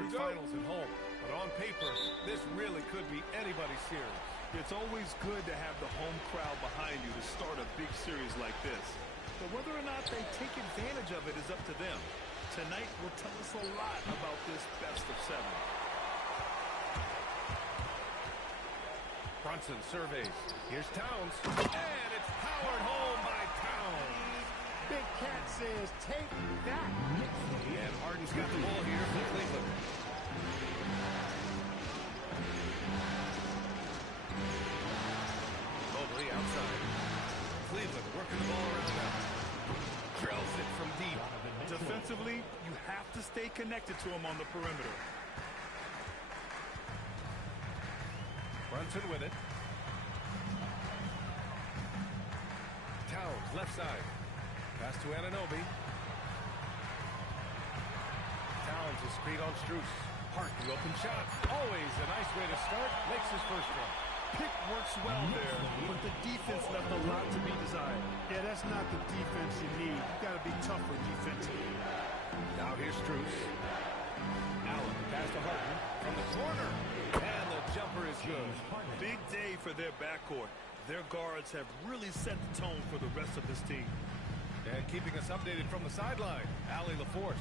conference finals at home. But on paper, this really could be anybody's series. It's always good to have the home crowd behind you to start a big series like this. But whether or not they take advantage of it is up to them. Tonight will tell us a lot about this best of 7. Brunson surveys. Here's Towns. And it's powered home by Towns. Big Cat says, take that. And Harden's got the ball here for Cleveland. Mobley outside. Cleveland working the ball around them. Drills it from deep. Defensively, you have to stay connected to him on the perimeter. Brunson with it. Towns, left side. Pass to Anunoby. Towns is screen on Strus. Hart, the open shot. Always a nice way to start. Makes his first one. Pick works well there, but the defense left a lot to be desired. Yeah, that's not the defense you need. You got to be tougher defensively. Now here's Strus. Allen, pass to Harden from the corner. And the jumper is good. Big day for their backcourt. Their guards have really set the tone for the rest of this team. And keeping us updated from the sideline, Allie LaForce.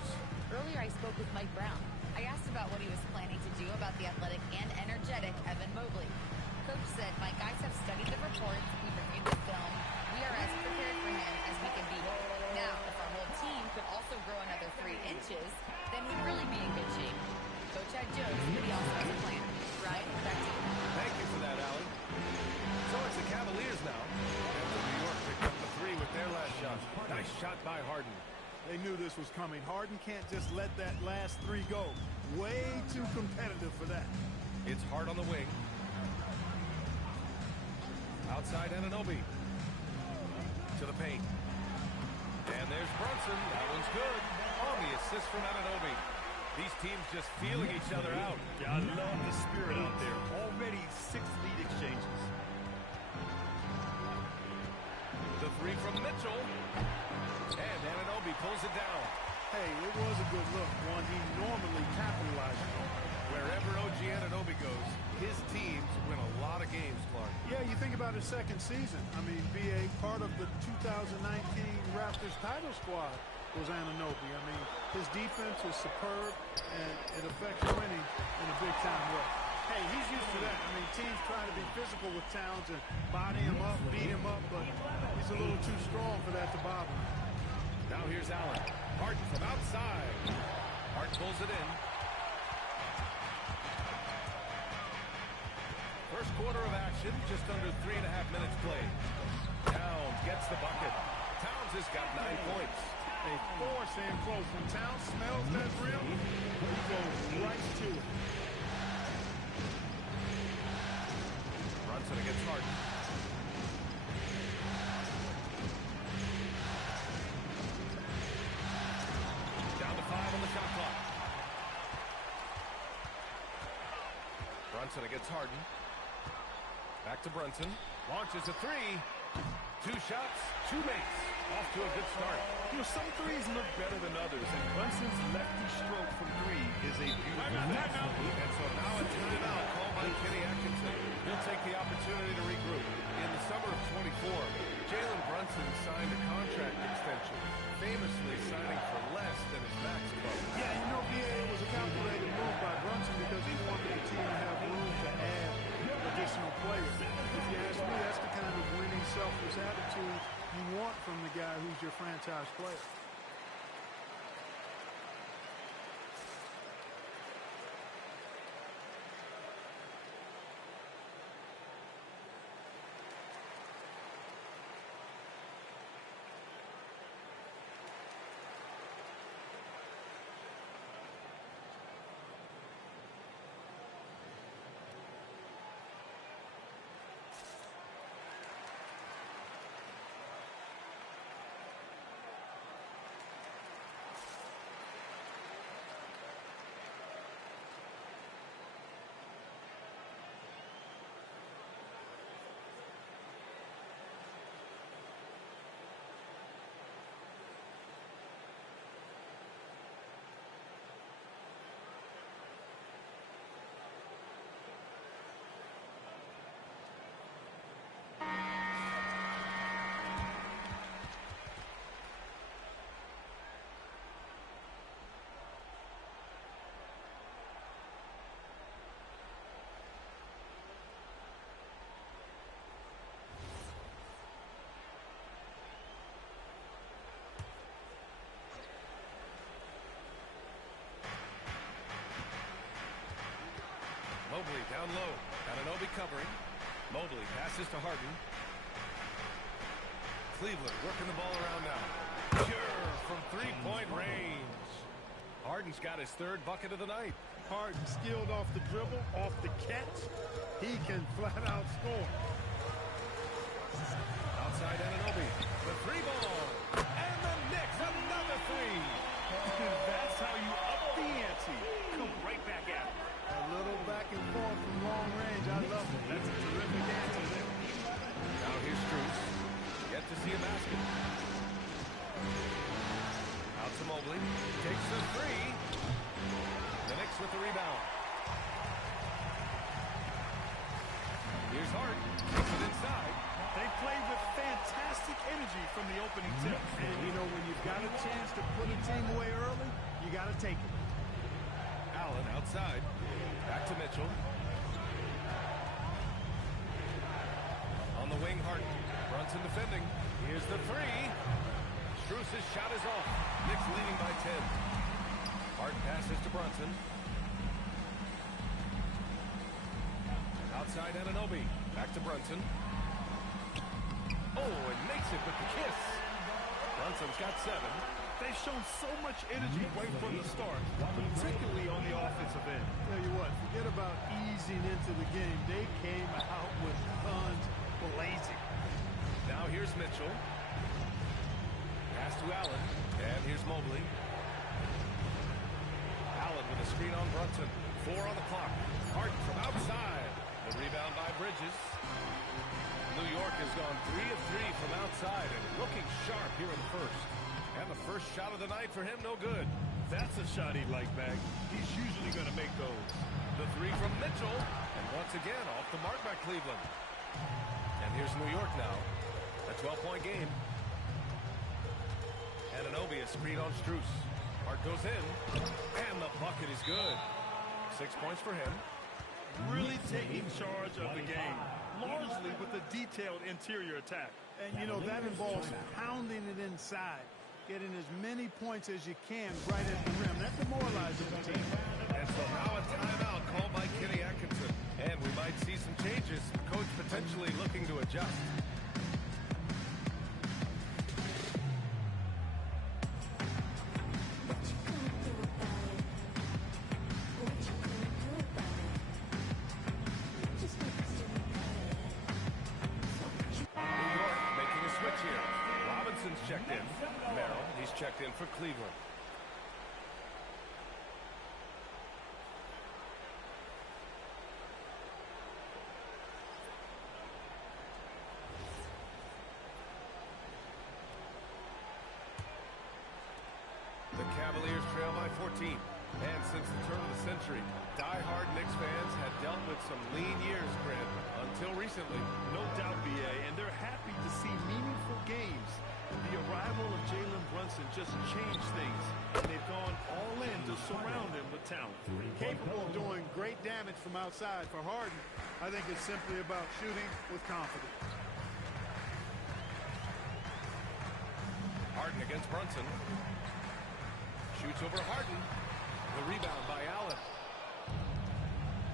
Earlier, I spoke with Mike Brown. I asked about what he was planning to do about the athletic and energetic Evan Mobley. Coach said, my guys have studied the reports, we've reviewed the film, we are as prepared for him as we can be. Now, if our whole team could also grow another 3 inches, then we'd really be in good shape. Coach had jokes, but he also has a plan. Right? Back to you. Thank you for that, Allie. So it's the Cavaliers now. And New York picked up the 3 with their last shot. Nice shot by Harden. They knew this was coming. Harden can't just let that last 3 go. Way too competitive for that. It's Hart on the wing. Outside Anunoby. To the paint. And there's Brunson. That one's good. On the assist from Anunoby. These teams just feeling each other out. Yeah, I love the spirit out there. Already 6 lead exchanges. The 3 from Mitchell. And Anunoby pulls it down. Hey, it was a good look. One he normally capitalizes on. Wherever OG Anunoby goes, his teams win a lot of games, Clark. Yeah, you think about his second season. I mean, be a part of the 2019 Raptors title squad was Anunoby. I mean, his defense was superb, and it affects winning in a big-time way. Hey, he's used to that. I mean, teams try to be physical with Towns and body him up, beat him up, but he's a little too strong for that to bother him. Now here's Allen. Harden from outside. Hart pulls it in. First quarter of action, just under 3.5 minutes played. Towns gets the bucket. Towns has got 9 points. They force in close. When Towns smells that rim, he goes right to it. Brunson against Harden. Down to 5 on the shot clock. Brunson against Harden. Back to Brunson. Launches a 3. 2 shots, 2 makes. Off to a good start. You know, some threes look better than others, and Brunson's lefty stroke from 3 is a beautiful thing. And so now a timeout called by Kenny Atkinson. He'll take the opportunity to regroup. In the summer of 24, Jalen Brunson signed a contract extension, famously signing for less than his max bonus. Yeah, you know, it was a calculated move by Brunson because he wanted the team to have room to add additional players. If you ask me, that's the kind of winning, selfless attitude you want from the guy who's your franchise player. down low. Anunoby covering. Mobley passes to Harden. Cleveland working the ball around now. Sure, from three-point range. Harden's got his third bucket of the night. Harden skilled off the dribble, off the catch. He can flat out score. Outside Anunoby. The three ball. And the Knicks another three. That's how you up the ante. Come right back at it. A little back and forth from long range. I love it. That's a terrific answer there. Now here's Strus. Yet to see a basket. Out to Mobley. Takes the three. The Knicks with the rebound. Here's Harden. Takes it inside. They play with fantastic energy from the opening tip. And, you know, when you've got a chance to put a team away early, you got to take it. Allen outside. Back to Mitchell. On the wing, Harden. Brunson defending. Here's the three. Strus's shot is off. Knicks leading by 10. Harden passes to Brunson. Outside Anunoby. Back to Brunson. Oh, and makes it with the kiss. Brunson's got 7. They've shown so much energy right from the start, particularly on the offensive end. Tell you what, forget about easing into the game. They came out with guns blazing. Now here's Mitchell. Pass to Allen. And here's Mobley. Allen with a screen on Brunson. 4 on the clock. Harden from outside. The rebound by Bridges. New York has gone 3 of 3 from outside and looking sharp here in the first. And the first shot of the night for him, no good. That's a shot he'd like back. He's usually going to make those. The three from Mitchell. And once again, off the mark by Cleveland. And here's New York now. A 12-point game. Anunoby, a screen on Strus. Hart goes in. And the bucket is good. 6 points for him. Really taking charge of the game, largely with a detailed interior attack. And, you know, that involves pounding it inside, getting as many points as you can right at the rim. That demoralizes the team. And so now a timeout called by Kenny Atkinson. And we might see some changes. Coach potentially looking to adjust. Checked in. Merrill, he's checked in for Cleveland. The Cavaliers trail by 14. And since the turn of the century, die-hard Knicks fans had dealt with some lean years, Brent, until recently. No doubt, B.A., and they're happy to see meaningful games. The arrival of Jalen Brunson just changed things, and they've gone all in to surround him with talent. Capable of doing great damage from outside. For Harden, I think it's simply about shooting with confidence. Harden against Brunson. Shoots over Harden. The rebound by Allen.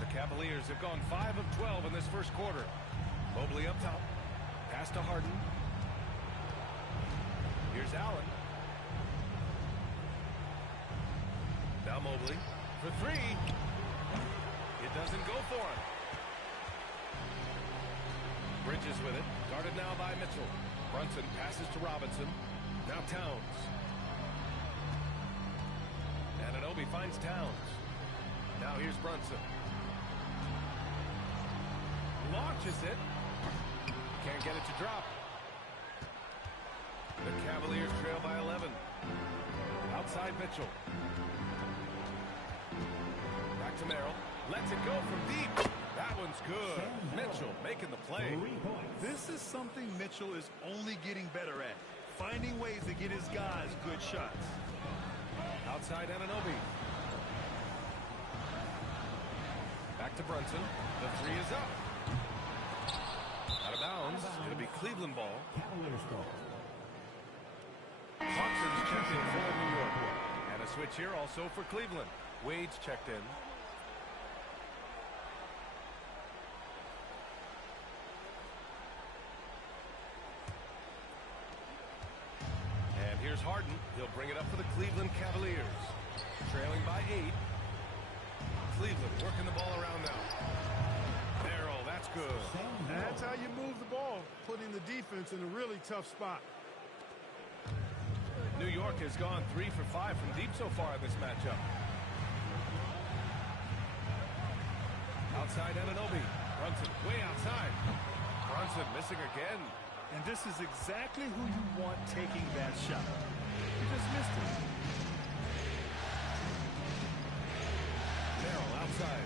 The Cavaliers have gone 5 of 12 in this first quarter. Mobley up top. Pass to Harden. Here's Allen. Now Mobley for 3. It doesn't go for him. Bridges with it. Guarded now by Mitchell. Brunson passes to Robinson. Now Towns. Anunoby finds Towns. Now here's Brunson. Launches it. Can't get it to drop. The Cavaliers trail by 11. Outside Mitchell. Back to Merrill. Lets it go from deep. That one's good. Mitchell making the play. This is something Mitchell is only getting better at. Finding ways to get his guys good shots. Outside Anunoby. Back to Brunson. The 3 is up. Out of bounds. It'll be Cleveland ball. Clarkson's checked in for New York. And a switch here also for Cleveland. Wade's checked in. Here's Harden. He'll bring it up for the Cleveland Cavaliers. Trailing by 8. Cleveland working the ball around now. Merrill, that's good. That's how you move the ball, putting the defense in a really tough spot. New York has gone 3 for 5 from deep so far in this matchup. Outside Anunoby. Brunson way outside. Brunson missing again. And this is exactly who you want taking that shot. He just missed it. Merrill outside.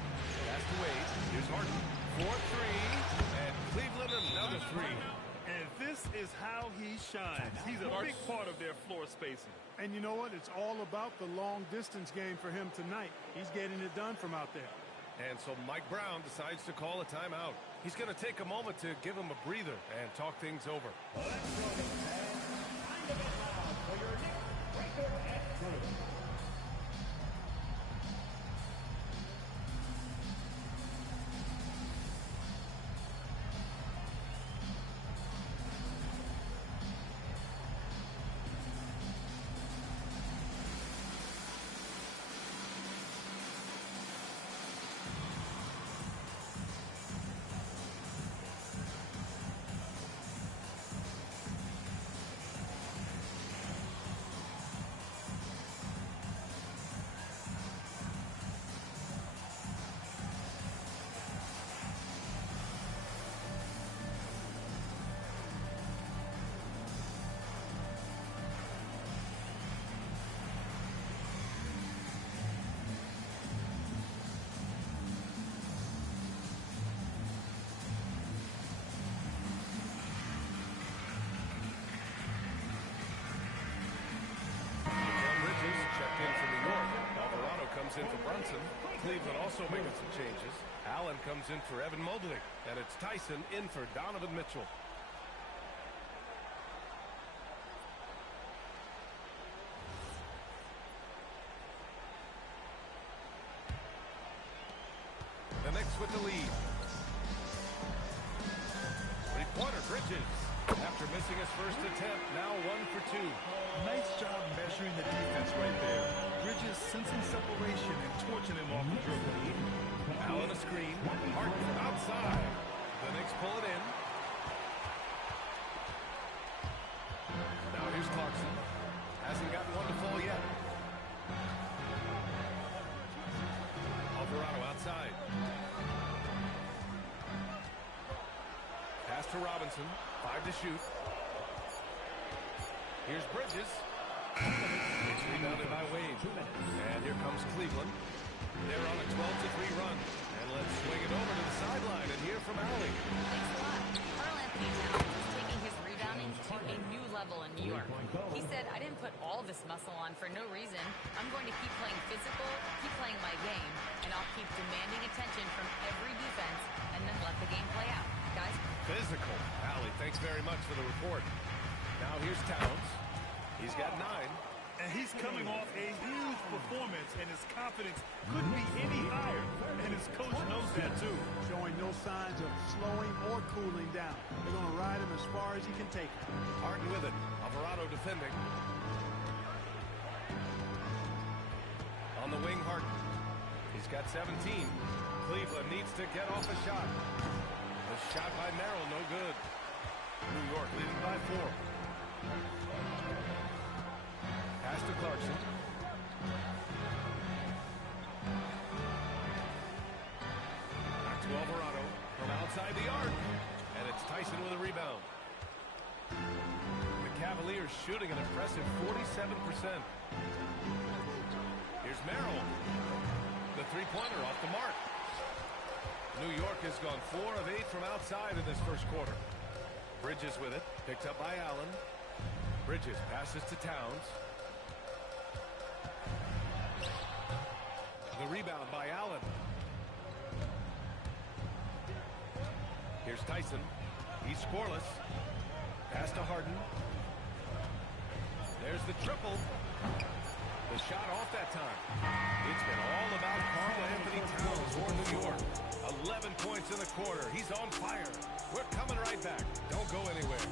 Pass to Wade. Here's Harden. 4-3. And Cleveland another 3. And this is how he shines. He's a big part of their floor spacing. And you know what? It's all about the long distance game for him tonight. He's getting it done from out there. And so Mike Brown decides to call a timeout. He's going to take a moment to give him a breather and talk things over. In for Brunson. Cleveland also making some changes. Allen comes in for Evan Mobley. And it's Tyson in for Donovan Mitchell. The Knicks with the lead. Three-pointer Bridges. After missing his first attempt, now 1 for 2. Nice job measuring the defense right there. Bridges sensing separation and torching him off the dribble. Allen a screen. Harden from outside. The Knicks pull it in. Now here's Clarkson. Hasn't gotten one to fall yet. Alvarado outside. Pass to Robinson. 5 to shoot. Here's Bridges. It's rebounded by Wade. And here comes Cleveland. They're on a 12-3 run. And let's swing it over to the sideline and hear from Allie. Thanks a lot. Karl-Anthony is taking his rebounding to a new level in New York. He said, I didn't put all this muscle on for no reason. I'm going to keep playing physical, keep playing my game, and I'll keep demanding attention from every defense and then let the game play out. Guys? Physical. Allie, thanks very much for the report. Now here's Towns. He's got 9. And he's coming off a huge performance, and his confidence couldn't be any higher. And his coach knows that, too. Showing no signs of slowing or cooling down. They're going to ride him as far as he can take it. Harden with it. Alvarado defending. On the wing, Harden. He's got 17. Cleveland needs to get off a shot. The shot by Merrill, no good. New York leading by 4. Pass to Clarkson. Back to Alvarado from outside the arc. And it's Tyson with a rebound. The Cavaliers shooting an impressive 47%. Here's Merrill. The three-pointer off the mark. New York has gone 4 of 8 from outside in this first quarter. Bridges with it. Picked up by Allen. Bridges passes to Towns. The rebound by Allen. Here's Tyson. He's scoreless. Pass to Harden. There's the triple. The shot off that time. It's been all about Karl-Anthony Towns for New York. 11 points in the quarter. He's on fire. We're coming right back. Don't go anywhere.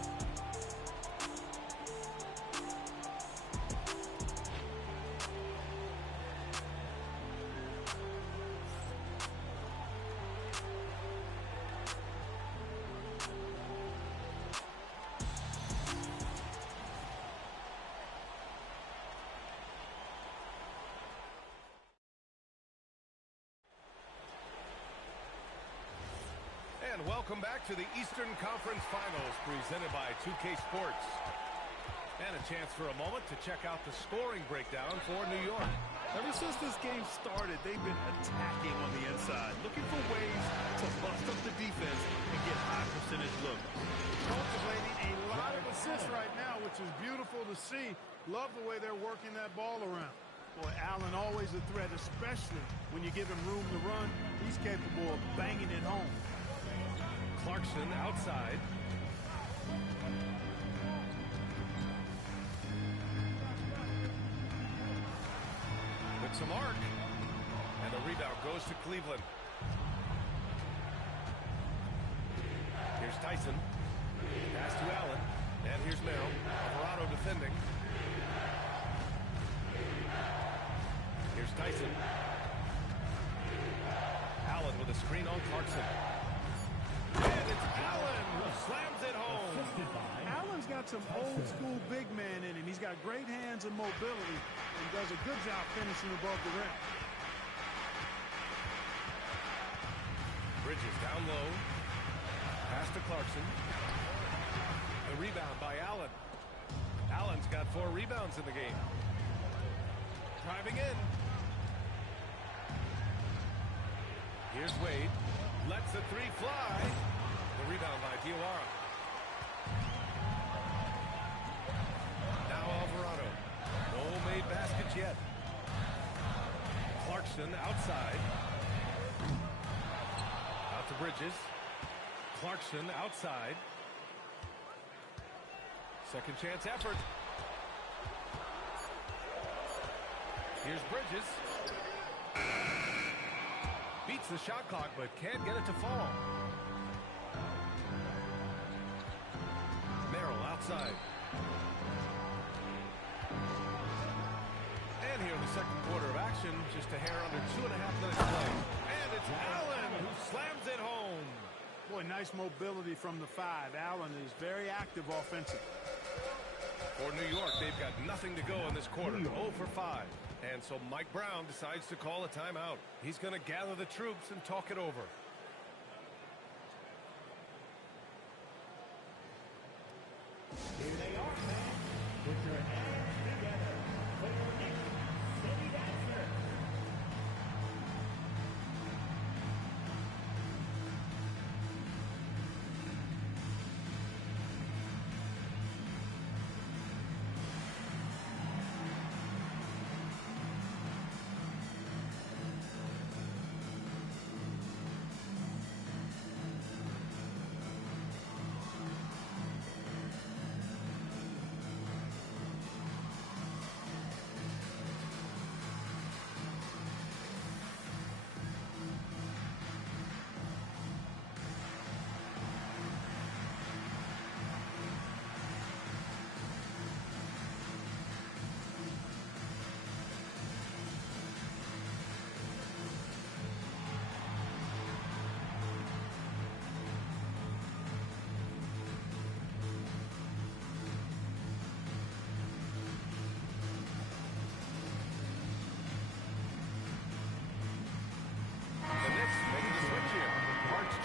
Welcome back to the Eastern Conference Finals presented by 2K Sports. And a chance for a moment to check out the scoring breakdown for New York. Ever since this game started, they've been attacking on the inside, looking for ways to bust up the defense and get high percentage looks. Cultivating a lot of assists right now, which is beautiful to see. Love the way they're working that ball around. Boy, Allen always a threat, especially when you give him room to run. He's capable of banging it home. Clarkson outside. With some arc. And the rebound goes to Cleveland. Here's Tyson. Pass to Allen. And here's Merrill. Alvarado defending. Here's Tyson. Allen with a screen on Clarkson. And it's Allen who slams it home. Allen's got some old school big man in him. He's got great hands and mobility and does a good job finishing above the rim. Bridges down low. Pass to Clarkson. The rebound by Allen. Allen's got 4 rebounds in the game. Driving in. Here's Wade. Lets the 3 fly. The rebound by Diawara. Now Alvarado. No made baskets yet. Clarkson outside. Out to Bridges. Clarkson outside. Second chance effort. Here's Bridges. Beats the shot clock, but can't get it to fall. Merrill outside. And here in the second quarter of action, just a hair under 2.5 minutes play. And it's Allen who slams it home. Boy, nice mobility from the 5. Allen is very active offensively. For New York, they've got nothing to go in this quarter. 0 for 5. And so Mike Brown decides to call a timeout. He's going to gather the troops and talk it over. Here they are, man. Put your hands together for your Knicks City Dancer.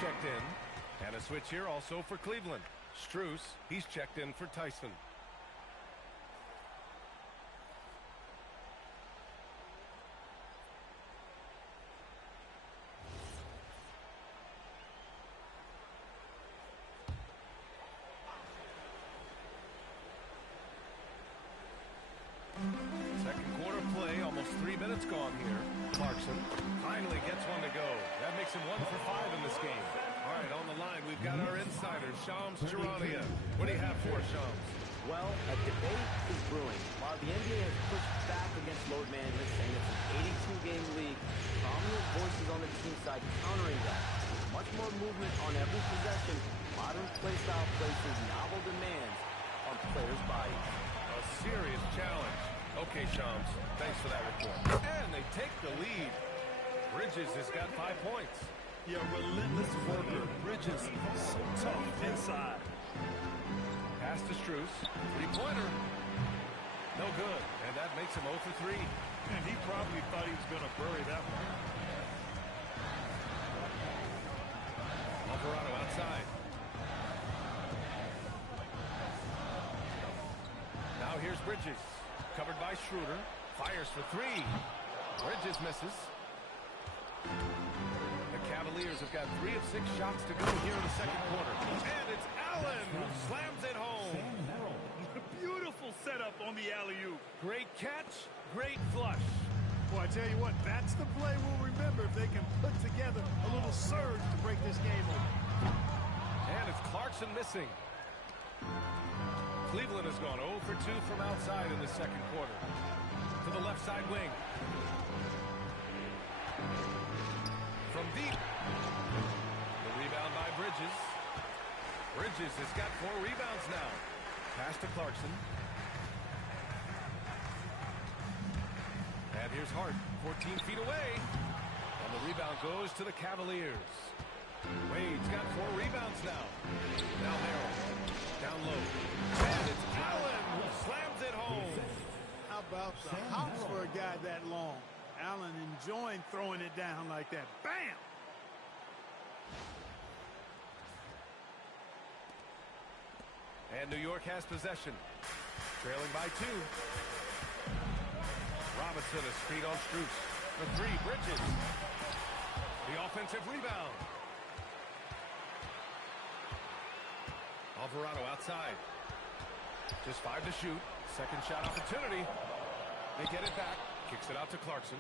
Checked in. And a switch here also for Cleveland. Strus, he's checked in for Tyson. Second quarter play, almost 3 minutes gone here. Clarkson finally gets one to go. That makes him 1 for 5 in this game. All right, on the line, we've got our insider, Shams Charania. What do you have for us, Shams? Well, a debate is brewing. While the NBA has pushed back against load management, saying it's an 82-game league, prominent voices on the team side countering that. With much more movement on every possession, modern play style places novel demands on players' bodies. A serious challenge. Okay, Shams, thanks for that report. And they take the lead. Bridges has got 5 points. Yeah, relentless worker. Bridges, so tough inside. Pass to Strus. 3-pointer. No good. And that makes him 0 for 3. And he probably thought he was going to bury that one. Alvarado outside. Now here's Bridges. Covered by Schroeder. Fires for three. Bridges misses. The Cavaliers have got 3 of 6 shots to go here in the second quarter. And it's Allen who slams it home. Beautiful setup on the alley-oop. Great catch, great flush. Boy, I tell you what, that's the play we'll remember if they can put together a little surge to break this game open. And it's Clarkson missing. Cleveland has gone 0 for 2 from outside in the second quarter. To the left side wing. From deep. The rebound by Bridges. Bridges has got 4 rebounds now. Pass to Clarkson. And here's Harden, 14 feet away. And the rebound goes to the Cavaliers. Wade's got 4 rebounds now. Now Merrill. Down low. And it's Allen who slams it home. How about the hops for a guy that long? Allen enjoying throwing it down like that. Bam! And New York has possession. Trailing by 2. Robinson is feet on Strus. For 3, Bridges. The offensive rebound. Alvarado outside. Just 5 to shoot. Second shot opportunity. They get it back. Kicks it out to Clarkson.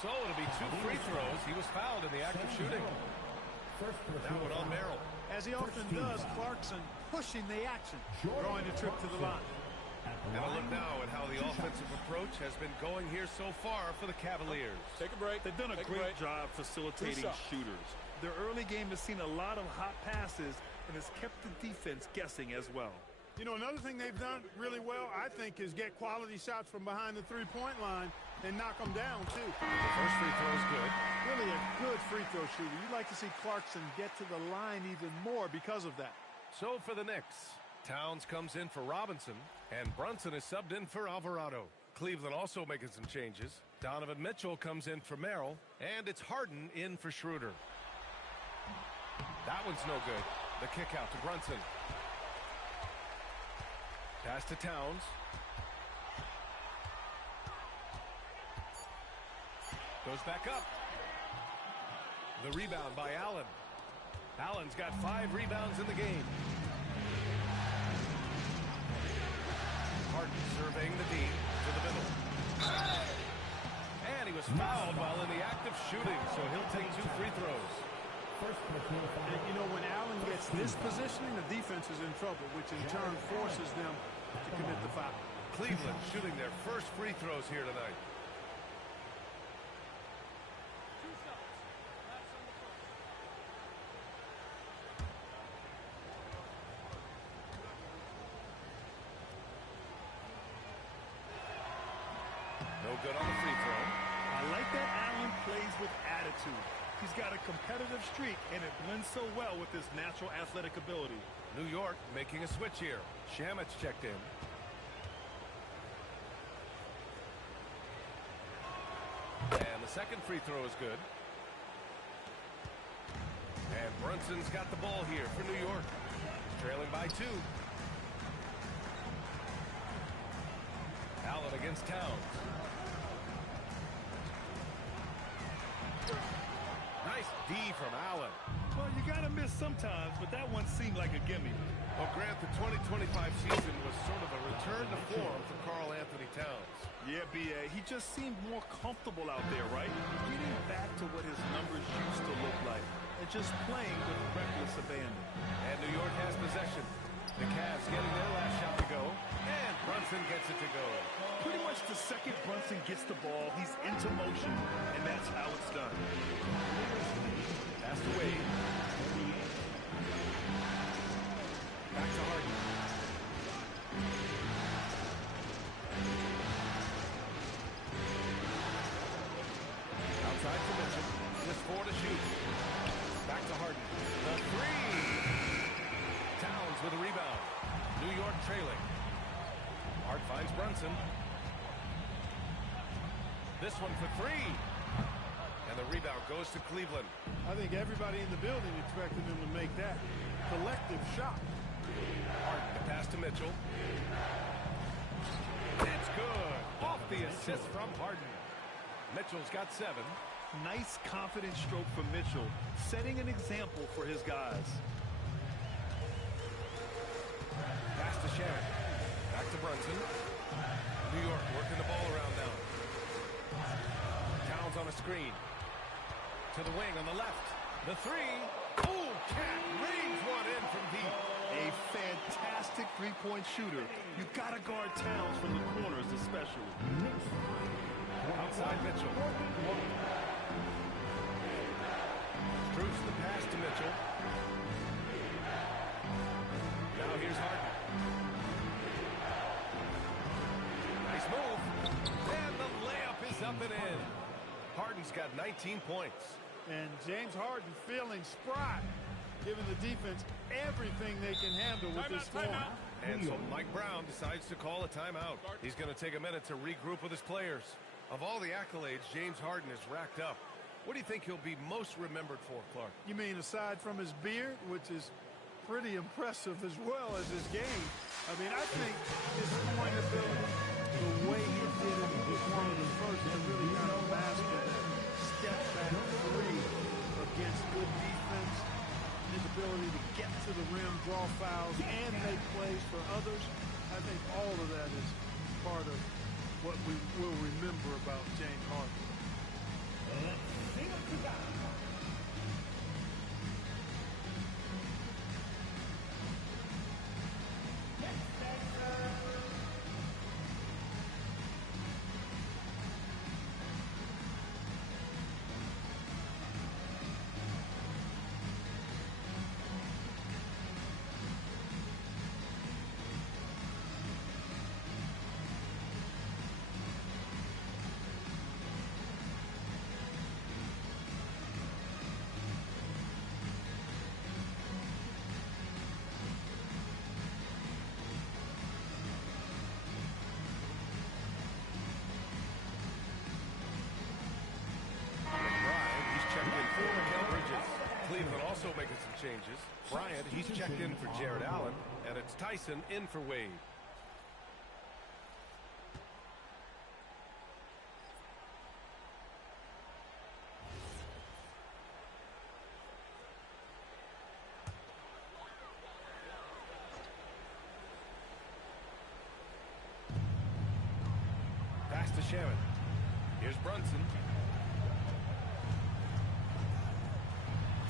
So it'll be 2 free throws. He was fouled in the act of shooting. That one on Merrill. As he often does, Clarkson pushing the action, drawing the trip to the line. And a look now at how the offensive approach has been going here so far for the Cavaliers. Take a break. They've done a great job facilitating shooters. Their early game has seen a lot of hot passes and has kept the defense guessing as well. You know, another thing they've done really well, I think, is get quality shots from behind the three-point line and knock them down, too. The first free throw is good. Really a good free throw shooter. You'd like to see Clarkson get to the line even more because of that. So for the Knicks, Towns comes in for Robinson, and Brunson is subbed in for Alvarado. Cleveland also making some changes. Donovan Mitchell comes in for Merrill, and it's Harden in for Schroeder. That one's no good. The kick out to Brunson. Pass to Towns. Goes back up. The rebound by Allen. Allen's got 5 rebounds in the game. Harden surveying the D to the middle. And he was fouled while in the act of shooting, so he'll take 2 free throws. And, you know, when Allen gets this positioning, the defense is in trouble, which in turn forces them to commit the foul. Cleveland shooting their first free throws here tonight. No good on the free throw. I like that Allen plays with attitude. He's got a competitive streak, and it blends so well with his natural athletic ability. New York making a switch here. Shamit's checked in. And the second free throw is good. And Brunson's got the ball here for New York. Trailing by 2. Allen against Towns. Nice D from Allen. Well, you got to miss sometimes, but that one seemed like a gimme. Well, Grant, the 2025 season was sort of a return to form for Karl-Anthony Towns. Yeah, B.A., he just seemed more comfortable out there, right? Getting back to what his numbers used to look like and just playing with reckless abandon. And New York has possession. The Cavs getting their last shot to go, and Brunson gets it to go. Pretty much the second Brunson gets the ball, he's into motion, and that's how it's done. Pass to Wade. Back to Harden. Outside to Mitchell. Just 4 to shoot. Back to Harden. The 3. Towns with a rebound. New York trailing. Hart finds Brunson. This this one for three. And the rebound goes to Cleveland. I think everybody in the building expected him to make that collective shot. Harden, the pass to Mitchell. It's good. Off the assist from Harden. Mitchell's got 7. Nice, confident stroke from Mitchell, setting an example for his guys. Pass to Shannon. Back to Brunson. New York working the ball around now. Towns on a screen. To the wing on the left. The three. Oh, Cat rings one in from deep. A fantastic three-point shooter. You gotta guard Towns from the corners especially. Outside Mitchell. Bruce the pass to Mitchell. Now here's Harden. Nice move. And the layup is up and in. Harden's got 19 points. And James Harden feeling spry, giving the defense everything they can handle with this scoring. And so Mike Brown decides to call a timeout. He's going to take a minute to regroup with his players. Of all the accolades James Harden has racked up, what do you think he'll be most remembered for, Clark? You mean aside from his beard, which is pretty impressive as well as his game? I mean, I think his point ability, the way he did it, was one of the first to really kind of master that step-back three against good defense. His ability to get to the rim, draw fouls, and make plays for others. I think all of that is part of what we will remember about James Harden. Cleveland also making some changes. Bryant, he's checked in for Jared Allen, and it's Tyson in for Wade. Pass to Shannon. Here's Brunson.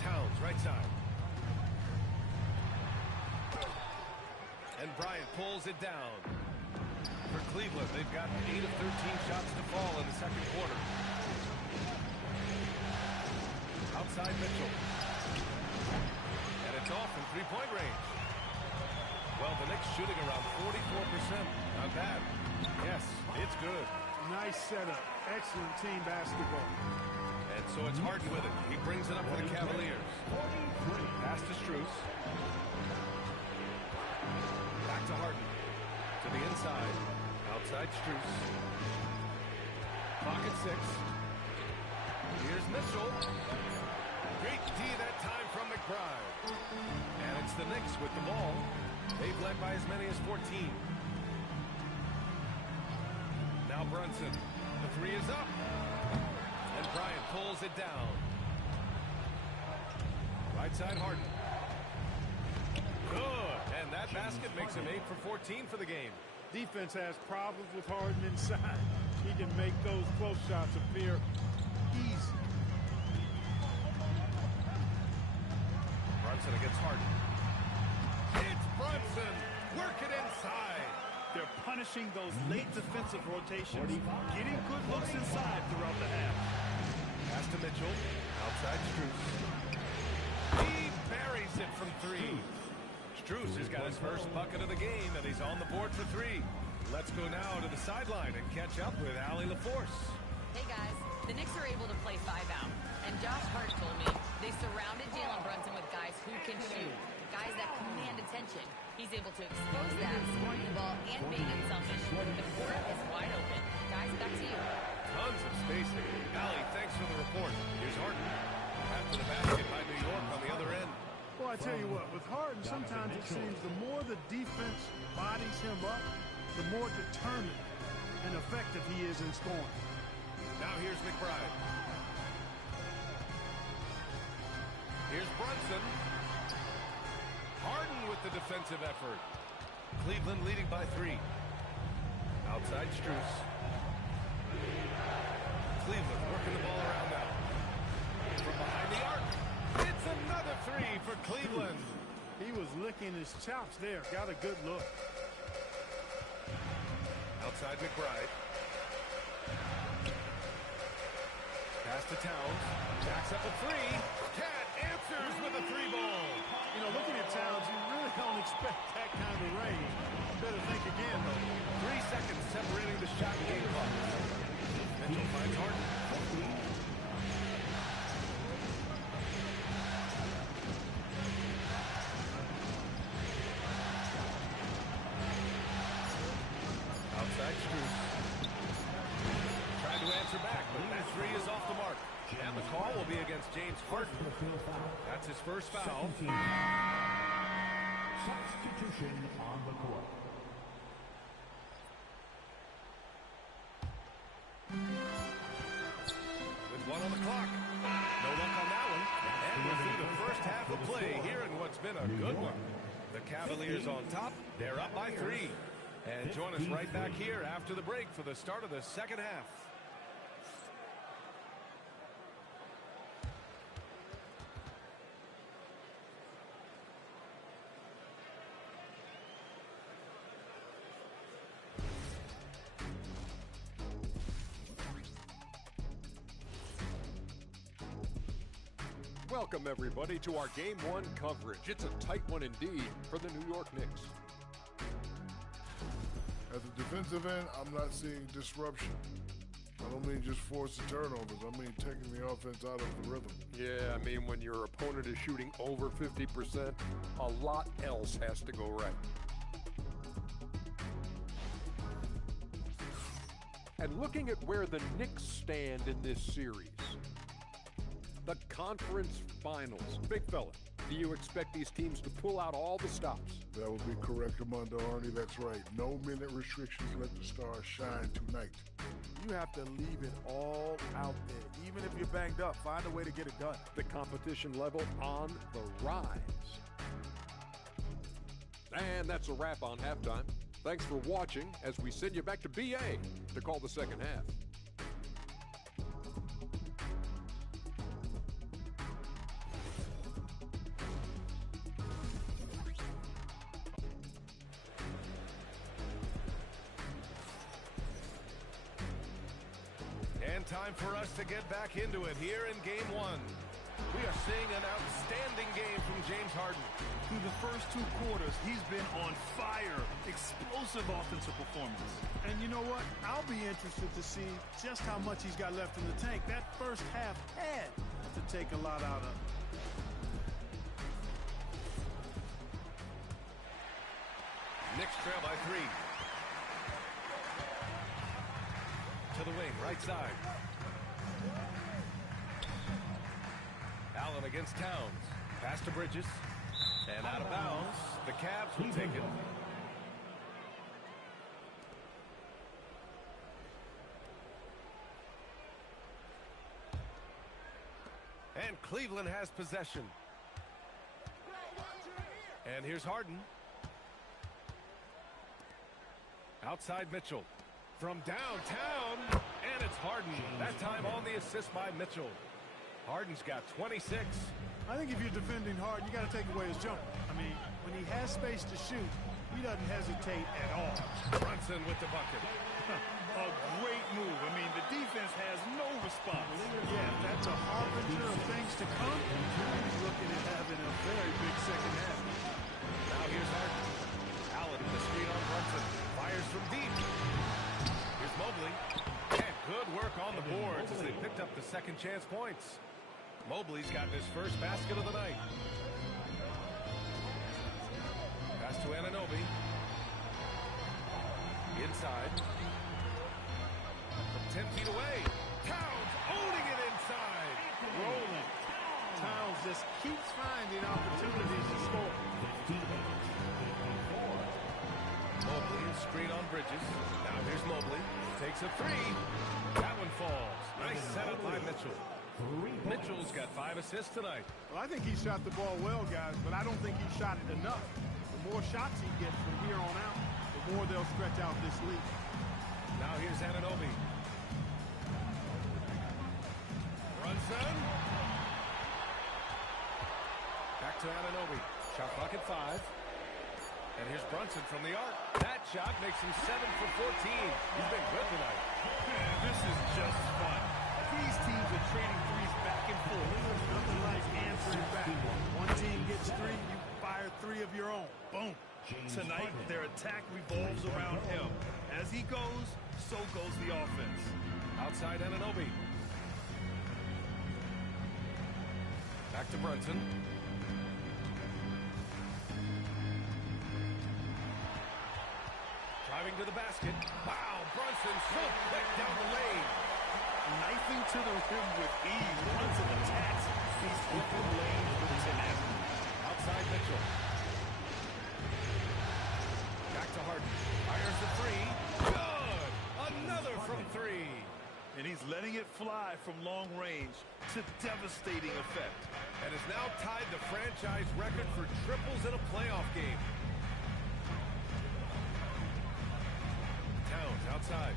Towns, right side. And Bryant pulls it down. For Cleveland, they've got 8 of 13 shots to fall in the second quarter. Outside Mitchell. And it's off from three-point range. Well, the Knicks shooting around 44%. Not bad. Yes, it's good. Nice setup. Excellent team basketball. And so it's Harden with it. He brings it up for the Cavaliers. Pass to Strus. Back to Harden. To the inside. Outside Strus. Pocket 6. Here's Mitchell. Great D that time from McBride. And it's the Knicks with the ball. They've led by as many as 14. Now Brunson. The three is up. And Bryant pulls it down. Right side Harden. Good. And that basket makes him 8 for 14 for the game. Defense has problems with Harden inside. He can make those close shots appear easy. Brunson against Harden. It's Brunson. Work it inside. They're punishing those late defensive rotations, getting good looks inside throughout the half. Pass to Mitchell. Outside Strus. He buries it from 3. Strus has got his first bucket of the game, and he's on the board for 3. Let's go now to the sideline and catch up with Allie LaForce. Hey, guys. The Knicks are able to play 5 out. And Josh Hart told me they surrounded Jalen Brunson with guys who can shoot, guys that command attention. He's able to expose that, scoring the ball and being unselfish. The court is wide open. Guys, back to you. Tons of spacing. Allie, thanks for the report. Here's Harden. After the basket by New York on the other end. Well, I tell you what, with Harden, sometimes it seems the more the defense bodies him up, the more determined and effective he is in scoring. Now here's McBride. Here's Brunson. Harden with the defensive effort. Cleveland leading by 3. Outside Strus. Cleveland working the ball around now. From behind the arc. It's another 3 for Cleveland. He was licking his chops there. Got a good look. Outside McBride. Pass to Towns. Backs up a 3. Cat answers with a 3-ball. You know, looking at Towns, you really don't expect that kind of range. Better think again, though. 3 seconds separating the shot and game clock. Mitchell finds Harden. Outside Strus. Tried to answer back, but that 3 is off the mark. And the call will be against James Harden. That's his first foul. Substitution on the court. With 1 on the clock. No luck on that one. And we're through the first half of play here in what's been a good one. The Cavaliers on top. They're up by 3. And join us right back here after the break for the start of the second half. Welcome, everybody, to our Game 1 coverage. It's a tight one indeed for the New York Knicks. At the defensive end, I'm not seeing disruption. I don't mean just forcing turnovers. I mean taking the offense out of the rhythm. Yeah, I mean when your opponent is shooting over 50%, a lot else has to go right. And looking at where the Knicks stand in this series, the conference finals. Big fella, do you expect these teams to pull out all the stops? That would be correct, Armando Arnie. That's right. No minute restrictions. Let the stars shine tonight. You have to leave it all out there. Even if you're banged up, find a way to get it done. The competition level on the rise. And that's a wrap on halftime. Thanks for watching as we send you back to BA to call the second half. And time for us to get back into it here in Game 1. We are seeing an outstanding game from James Harden. Through the first 2 quarters, he's been on fire. Explosive offensive performance. And you know what? I'll be interested to see just how much he's got left in the tank. That first half had to take a lot out of him. Knicks trail by 3. To the wing, right side. Allen against Towns. Pass to Bridges. And out of bounds. The Cavs will take it. And Cleveland has possession. And here's Harden. Outside Mitchell. From downtown, and it's Harden. That time on the assist by Mitchell. Harden's got 26. I think if you're defending Harden, you got to take away his jumper. I mean, when he has space to shoot, he doesn't hesitate at all. Brunson with the bucket. A great move. I mean, the defense has no response. Yeah, that's a harbinger of things to come. He's looking at having a very big second half. Now here's Harden. Allen with the screen on Brunson. Fires from deep. Here's Mobley. And good work on the boards as they picked up the second chance points. Mobley's gotten his first basket of the night. Pass to Anunoby. Inside. From 10 feet away. Towns owning it inside. Rolling. Towns just keeps finding opportunities to score. Mobley, screen on Bridges. Now here's Mobley. Takes a three. That one falls. Nice setup by Mitchell. Mitchell's got 5 assists tonight. Well, I think he shot the ball well, guys, but I don't think he shot it enough. The more shots he gets from here on out, the more they'll stretch out this lead. Now here's Anunoby. Brunson. Back to Anunoby. Shot clock at 5. And here's Brunson from the arc. That shot makes him 7 for 14. He's been good tonight. Man, this is just fun. These teams are trading threes back and forth. Nothing like answering back. One team gets 3, you fire 3 of your own. Boom. Tonight, their attack revolves around him. As he goes, so goes the offense. Outside Anunoby. Back to Brunson. Driving to the basket. Wow, Brunson so quick down the lane. Knifing to the rim with ease. Brunson attacks these open lanes with tenacity. Outside Mitchell. Back to Harden. Fires the 3. Good! Another from 3. And he's letting it fly from long range to devastating effect. And has now tied the franchise record for triples in a playoff game. Towns outside.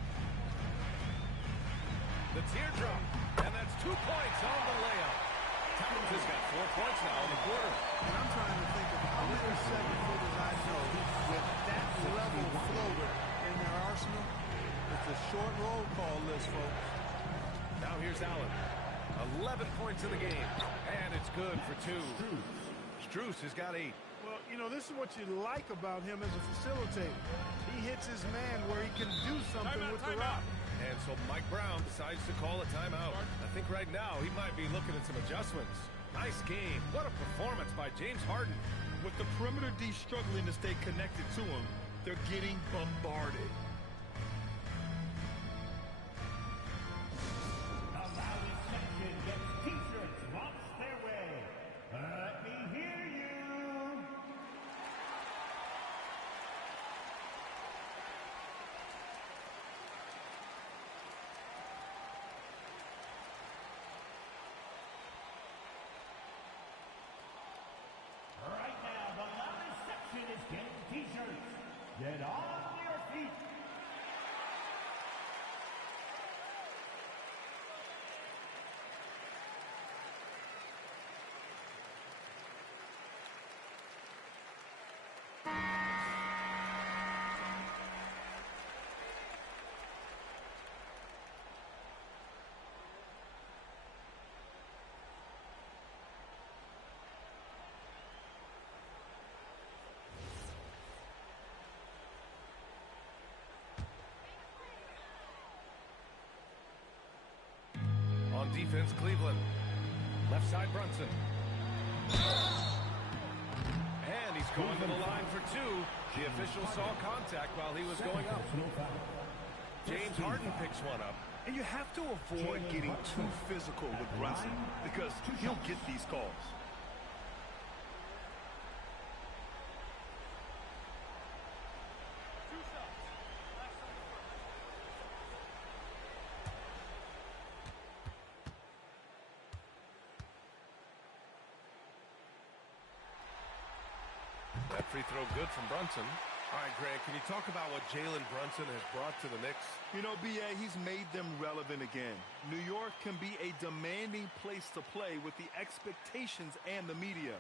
The teardrop. And that's 2 points on the layup. Towns has got 4 points now in the quarter. And I'm trying to think of how many 7-footers I know with that level floater in their arsenal. It's a short roll call list, folks. Now here's Allen. 11 points in the game. And it's good for 2. Strus has got 8. Well, you know, this is what you like about him as a facilitator. He hits his man where he can do something with the rock. And so Mike Brown decides to call a timeout. I think right now he might be looking at some adjustments. Nice game. What a performance by James Harden. With the perimeter D struggling to stay connected to him, they're getting bombarded. Get on your feet. On defense, Cleveland. Left side, Brunson. And he's going to the line for 2. The official saw contact while he was going up. James Harden picks one up. And you have to avoid getting too physical with Brunson because he'll get these calls. That free throw good from Brunson. All right, Grant, can you talk about what Jalen Brunson has brought to the Knicks? You know, B.A., he's made them relevant again. New York can be a demanding place to play with the expectations and the media.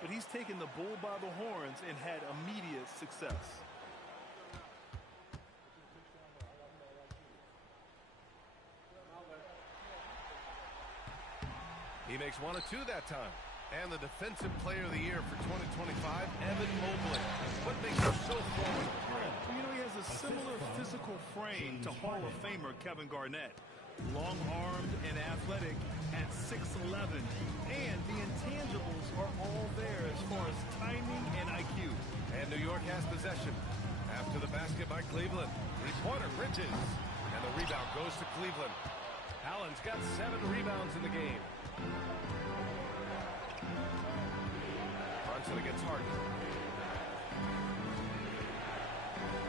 But he's taken the bull by the horns and had immediate success. He makes 1 of 2 that time. And the Defensive Player of the Year for 2025, Evan Mobley. What makes him so forward? Well, you know, he has a similar physical frame to Hall of Famer Kevin Garnett. Long-armed and athletic at 6'11". And the intangibles are all there as far as timing and IQ. And New York has possession. After the basket by Cleveland. Three-pointer, Bridges. And And the rebound goes to Cleveland. Allen's got 7 rebounds in the game. Brunson against Harden.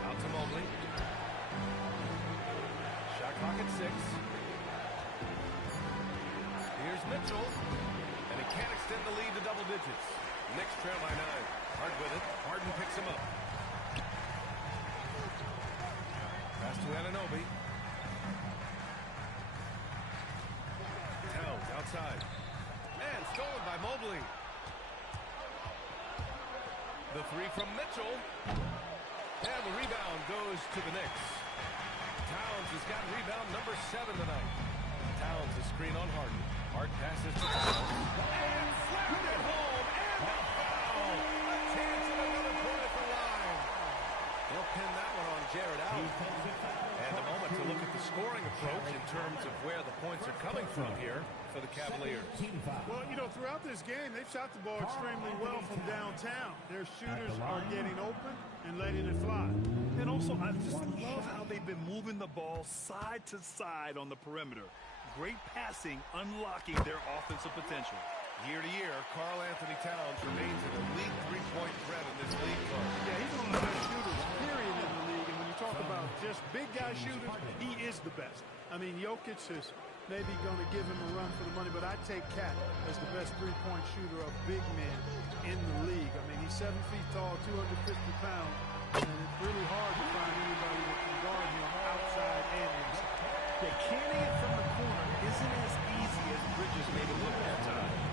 Out to Mobley. Shot clock at 6. Here's Mitchell. And he can't extend the lead to double digits. Knicks trail by 9. Hard with it. Harden picks him up. Pass to Anunoby. Towns outside. And stolen by Mobley. The 3 from Mitchell. And the rebound goes to the Knicks. Towns has got rebound number 7 tonight. Towns a screen on Harden. Harden passes to Towns. And slammed it home. And a foul. A chance at another point at the line. They'll pin that one on Jared Allen. And a moment to look at the scoring approach in terms of where the points are coming from here for the Cavaliers. Well, you know, throughout this game, they've shot the ball extremely well from downtown. Their shooters are getting open and letting it fly. And also, I just love how they've been moving the ball side to side on the perimeter. Great passing, unlocking their offensive potential. Year to year, Karl-Anthony Towns remains an elite three-point threat in this league. Yeah, he's one of the best shooters, period, in the league. And when you talk about just big guy shooters, he is the best. I mean, Jokic is maybe going to give him a run for the money, but I take Cat as the best three-point shooter of big men in the league. I mean, he's 7 feet tall, 250 pounds, and it's really hard to find anybody that can guard him outside and inside. The canning it from the corner isn't as easy as Bridges made it look at times.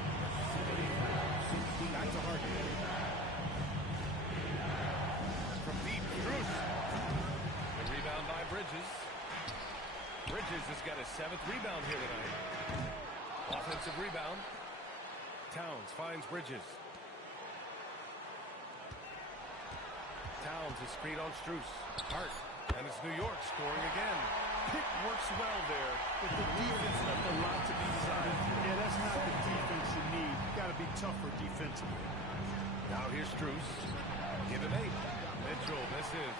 Back to Harden. From deep, Strus. The rebound by Bridges. Bridges has got his 7th rebound here tonight. Offensive rebound. Towns finds Bridges. Towns is screen on Strus. Hart. And it's New York scoring again. Pick works well there, but the defense left a lot to be desired. Yeah, that's not the defense you need. You got to be tougher defensively. Now here's Strus. Give him 8. Mitchell misses.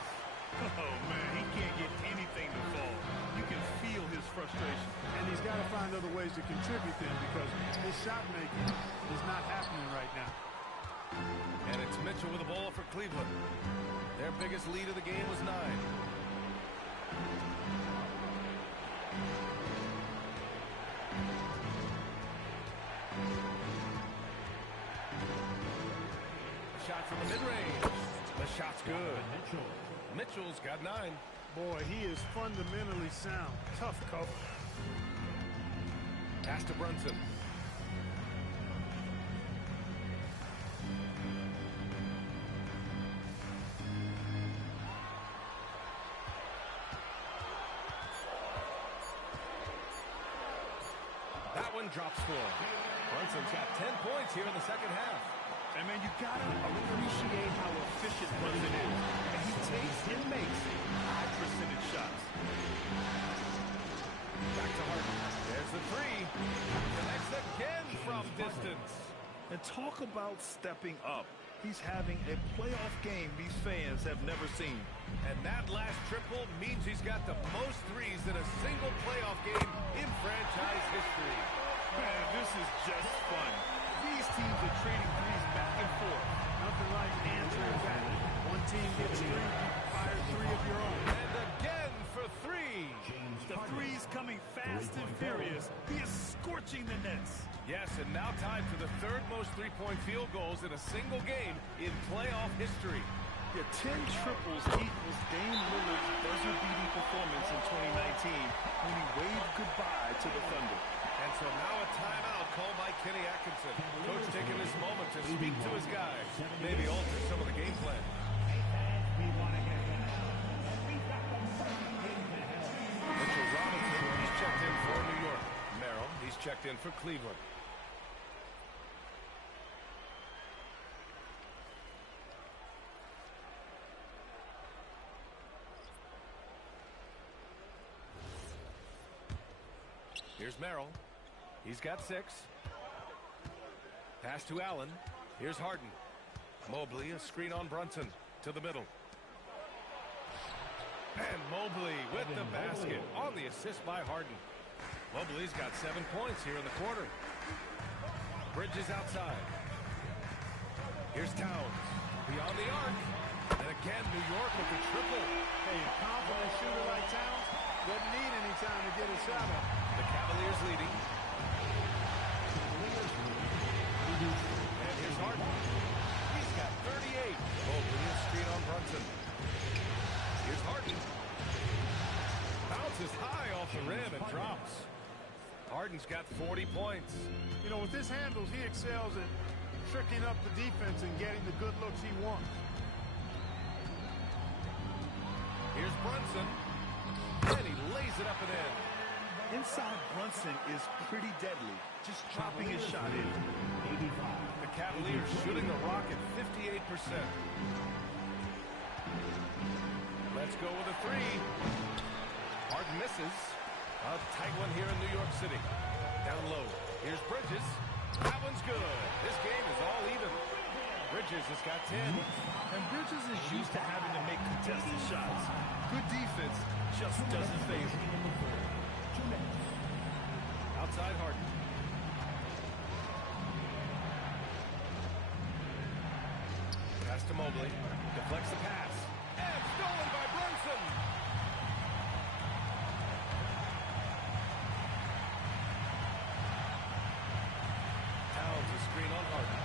Oh, man, he can't get anything to fall. You can feel his frustration. And he's got to find other ways to contribute then because his shot making is not happening right now. And it's Mitchell with the ball for Cleveland. Their biggest lead of the game was 9. Shot from the mid-range. The shot's good. Mitchell's got 9. Boy, he is fundamentally sound. Tough cover. Pass to Brunson. That one drops for him. Brunson's got 10 points here in the second half. And, man, you got to appreciate how efficient Brunson is. And he takes and makes high percentage shots. Back to Harden. There's the 3. Connects again from distance. And talk about stepping up. He's having a playoff game these fans have never seen. And that last triple means he's got the most threes in a single playoff game in franchise history. Man, this is just fun. These teams are trading threes back and forth. Nothing like answering back. One team gets 3, fire 3 of your own. And again for 3. The threes coming fast and furious. He is scorching the nets. Yes, and now tied for the 3rd most three-point field goals in a single game in playoff history. Yeah, 10 triples equals Dame Lillard's buzzer-beating performance in 2019 when he waved goodbye to the Thunder. And so now a timeout called by Kenny Atkinson. Coach taking this moment to speak to his guys, maybe alter some of the game plan. Mitchell Robinson, he's checked in for New York. Merrill, he's checked in for Cleveland. Here's Merrill. He's got 6. Pass to Allen. Here's Harden. Mobley, a screen on Brunson. To the middle. And Mobley with the basket on the assist by Harden. Mobley's got 7 points here in the quarter. Bridges outside. Here's Towns. Beyond the arc. And again, New York with the triple. Hey, a confident shooter like Towns doesn't need any time to get a shot up. The Cavaliers leading. And here's Harden. He's got 38. Mobley is screen on Brunson. Here's Harden. Bounces high off the rim and drops. Harden's got 40 points. You know, with his handles, he excels at tricking up the defense and getting the good looks he wants. Here's Brunson. And he lays it up and in. Inside Brunson is pretty deadly, just dropping his shot in. The Cavaliers shooting the rock at 58%. Let's go with a three. Harden misses. A tight one here in New York City. Down low. Here's Bridges. That one's good. This game is all even. Bridges has got 10. And Bridges is used to having to make contested shots. Good defense just doesn't faze him. Outside Harden. Pass to Mobley. Deflects the pass. And stolen by Brunson. Towns a screen on Harden.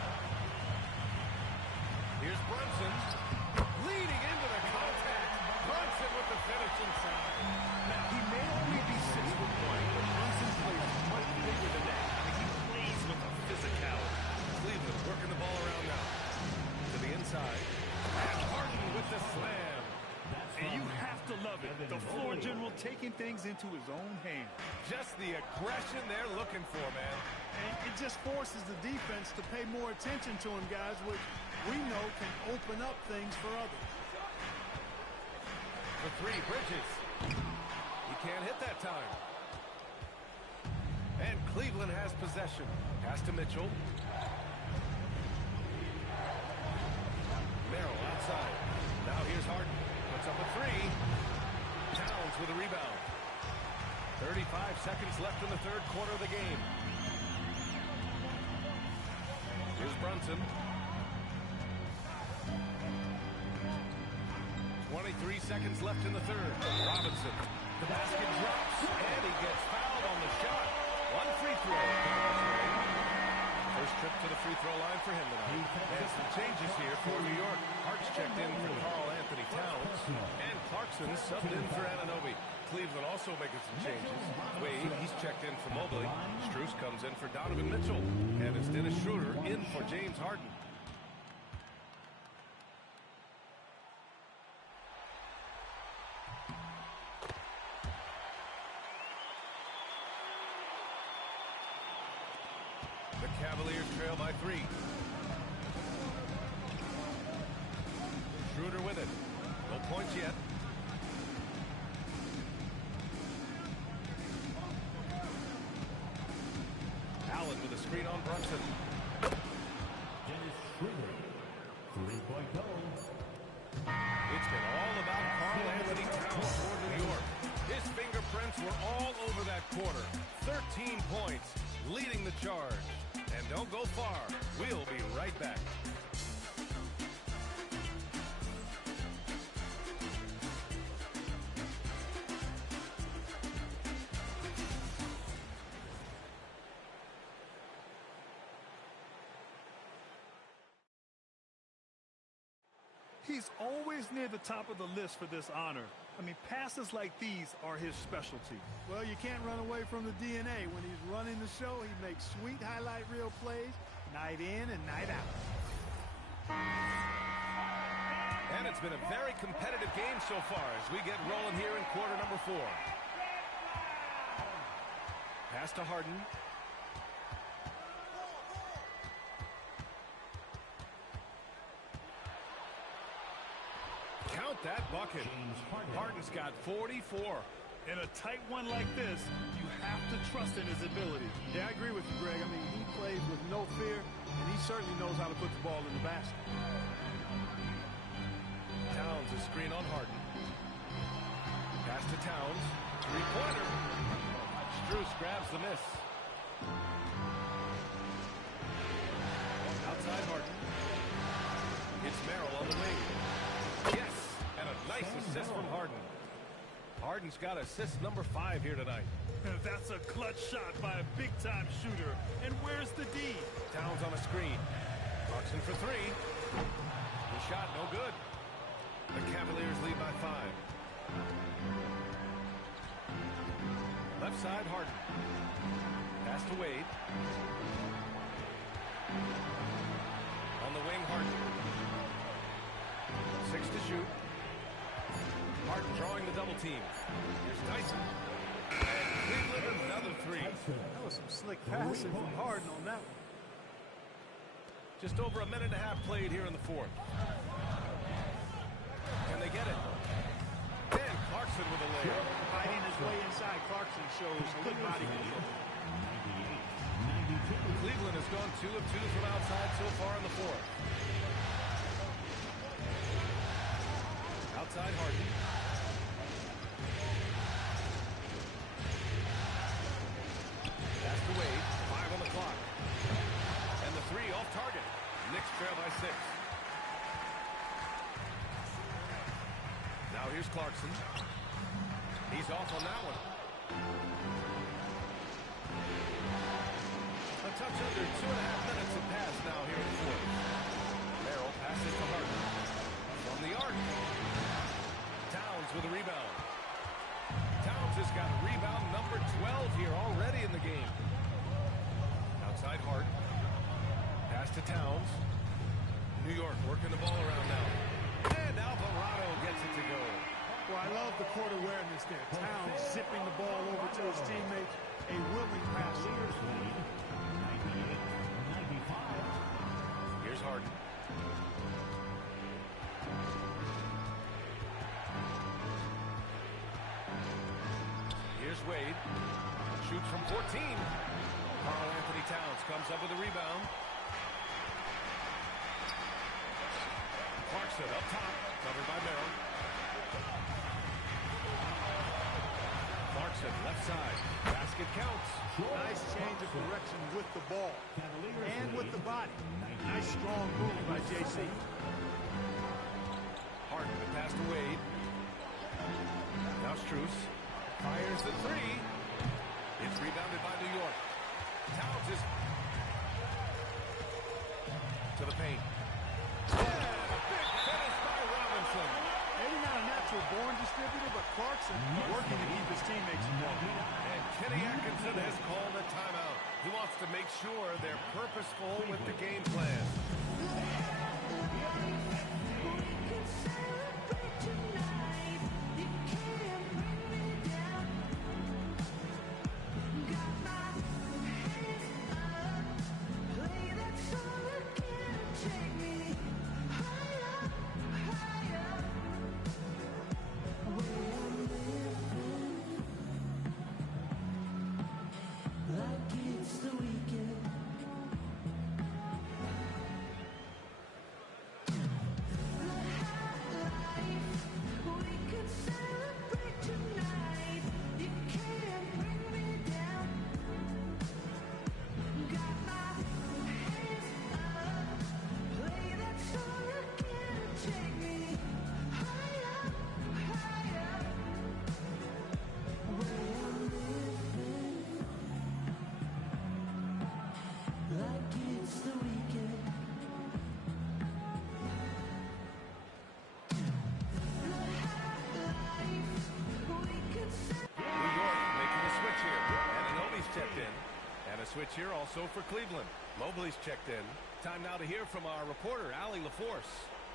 Here's Brunson. Leading into the contact. Brunson with the finish inside. Now, he may only be 6'1", but Brunson plays much bigger than that. I mean, he plays with a physicality. Cleveland working the ball around now. To the inside. And Harden with the slam. And you have to love it. The floor general taking things into his own hands. Just the aggression they're looking for, man. And it just forces the defense to pay more attention to him, guys, which we know can open up things for others. For three, Bridges. He can't hit that time. And Cleveland has possession. Pass to Mitchell. Merrill outside. Now here's Harden. Puts up a three. Towns with a rebound. 35 seconds left in the third quarter of the game. Here's Brunson. 23 seconds left in the third. Robinson. The basket drops, and he gets fouled on the shot. One free throw. First trip to the free throw line for him tonight. And some changes here for New York. Hart's checked in for Karl-Anthony Towns. And Clarkson subbed in for Anunoby. Cleveland also making some changes. Wade, he's checked in for Mobley. Strus comes in for Donovan Mitchell. And it's Dennis Schroeder in for James Harden. The Cavaliers trail by 3. Schroeder with it. No points yet. Allen with a screen on Brunson. Dennis Schroeder, 3-point goal. It's been all about Karl-Anthony Towns for New York. His fingerprints were all over that quarter. 13 points, leading the charge. And don't go far. We'll be right back. He's always near the top of the list for this honor. I mean, passes like these are his specialty. Well, you can't run away from the DNA. When he's running the show, he makes sweet highlight reel plays night in and night out. And it's been a very competitive game so far as we get rolling here in quarter number 4. Pass to Harden. Count that bucket. Harden's got 44. In a tight one like this, you have to trust in his ability. Yeah, I agree with you, Greg. I mean, he plays with no fear, and he certainly knows how to put the ball in the basket. Towns a screen on Harden. to Towns. Three-pointer. Strus grabs the miss. Outside Harden. It's Merrill on the wing. Yes! And a nice assist from Harden. Harden's got assist number 5 here tonight. That's a clutch shot by a big-time shooter. And where's the D? Towns on a screen. Clarkson for 3. The shot no good. The Cavaliers lead by 5. Left side, Harden. Pass to Wade. On the wing, Harden. 6 to shoot. Harden drawing the double team. Here's Tyson. And Cleveland another 3. That was some slick passing from Harden on that one. Just over a minute and a half played here in the 4th. Can they get it? Dan Clarkson with a layup. Fighting his way inside. Clarkson shows good body control. Cleveland has gone 2 of 2 from outside so far in the 4th. Outside Harden. Pass to Wade. 5 on the clock. And the 3 off target. Knicks trail by 6. Now here's Clarkson. He's off on that one. A touch under 2.5 minutes have passed now here in the 4th. Merrill passes to Harden. From the arc. Towns with a rebound. Towns has got rebound number 12 here already in the game. Outside Harden. Pass to Towns. New York working the ball around now. And Alvarado gets it to go. Well, I love the court awareness there. Towns zipping the ball over to his teammates. A willing passer. Here's Harden. Here's Wade. Shoots from 14. Karl-Anthony Towns comes up with a rebound. Clarkson up top, covered by Merrill. Clarkson left side. Basket counts. Nice change of direction with the ball and with the body. Nice strong move by JC. Harden to pass to Wade. Now Strus fires the 3. It's rebounded by New York. Towns is to the paint. And a big finish by Robinson. Maybe not a natural born distributor, but Clarkson working to keep his teammates involved. And Kenny Atkinson has called a timeout. He wants to make sure they're purposeful with the game plan. Switch here also for Cleveland. Mobley's checked in. Time now to hear from our reporter, Allie LaForce.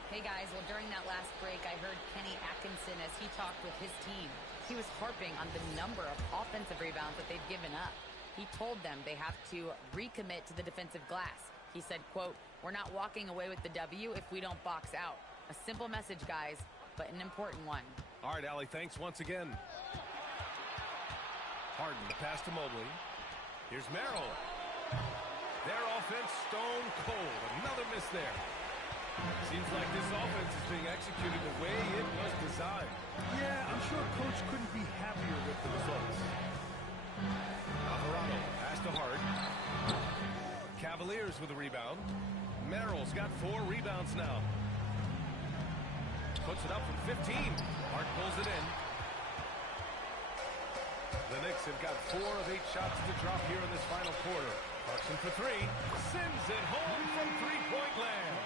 Hey guys, well during that last break I heard Kenny Atkinson as he talked with his team. He was harping on the number of offensive rebounds that they've given up. He told them they have to recommit to the defensive glass. He said, quote, "We're not walking away with the W if we don't box out." A simple message, guys, but an important one. All right, Allie, thanks once again. Harden, the pass to Mobley. Here's Merrill. Their offense stone cold. Another miss there. Seems like this offense is being executed the way it was designed. Yeah, I'm sure Coach couldn't be with the rebound. Merrill's got 4 rebounds now. Puts it up from 15. Hart pulls it in. The Knicks have got 4 of 8 shots to drop here in this final quarter. Clarkson for 3. Sends it home from three-point land.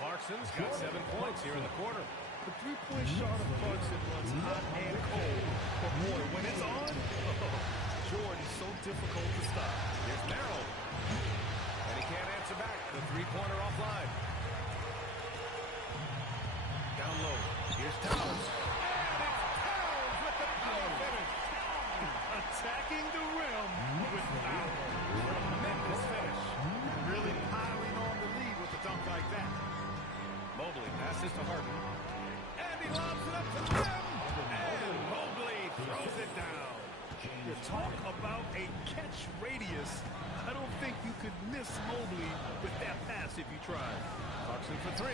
Clarkson's got 7 points here in the quarter. The three-point shot of Brunson runs hot and cold. But boy, when it's on, Jordan's so difficult to stop. Here's Merrill. And he can't answer back. The three-pointer offline. Down low. Here's Towns. And it's Towns with the power finish. Attacking the rim with power. Tremendous finish. Really piling on the lead with a dunk like that. Mobley passes to Harden. And he lobs it up to the rim. And Mobley throws it down. You talk about a catch radius. I don't think you could miss Mobley with that pass if you tried. Clarkson for 3.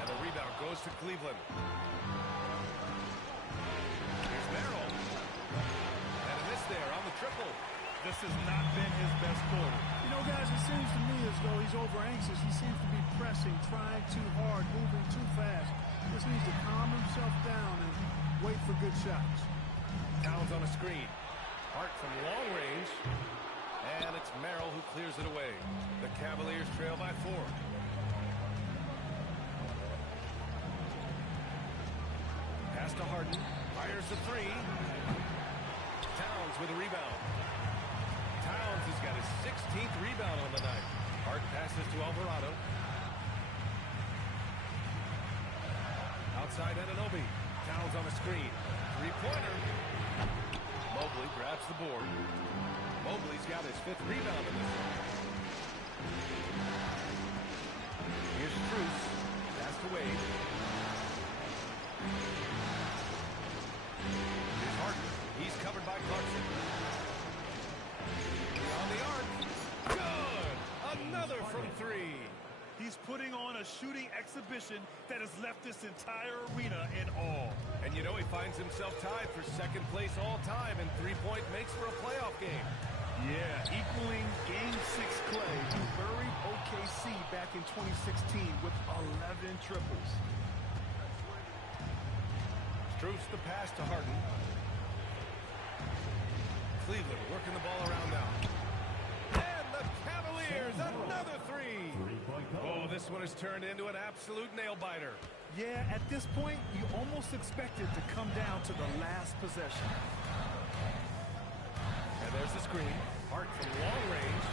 And the rebound goes to Cleveland. Here's Merrill. And a miss there on the triple. This has not been his best quarter. You know, guys, it seems to me as though he's over anxious. He seems to be pressing, trying too hard, moving too fast. Just needs to calm himself down and wait for good shots. Towns on a screen. Hart from long range. And it's Merrill who clears it away. The Cavaliers trail by 4. Pass to Harden. Fires the 3. Towns with a rebound. Towns has got his 16th rebound on the night. Hart passes to Alvarado. Outside Anunoby. Towns on a screen. Three-pointer. Mobley grabs the board. Mobley's got his 5th rebound in this one. Here's Strus. Pass to Wade. Here's Harden. He's covered by Clarkson. On the arc. Good! Another from 3. He's putting on a shooting exhibition that has left this entire arena in awe. And you know he finds himself tied for 2nd place all time in three-point makes for a playoff game. Yeah, equaling Game 6 Clay, who buried OKC back in 2016 with 11 triples. Strus the pass to Harden. Cleveland working the ball around now. And the Cavaliers, another 3. Oh, this one has turned into an absolute nail-biter. Yeah, at this point, you almost expect it to come down to the last possession. And there's the screen. Hart from long range.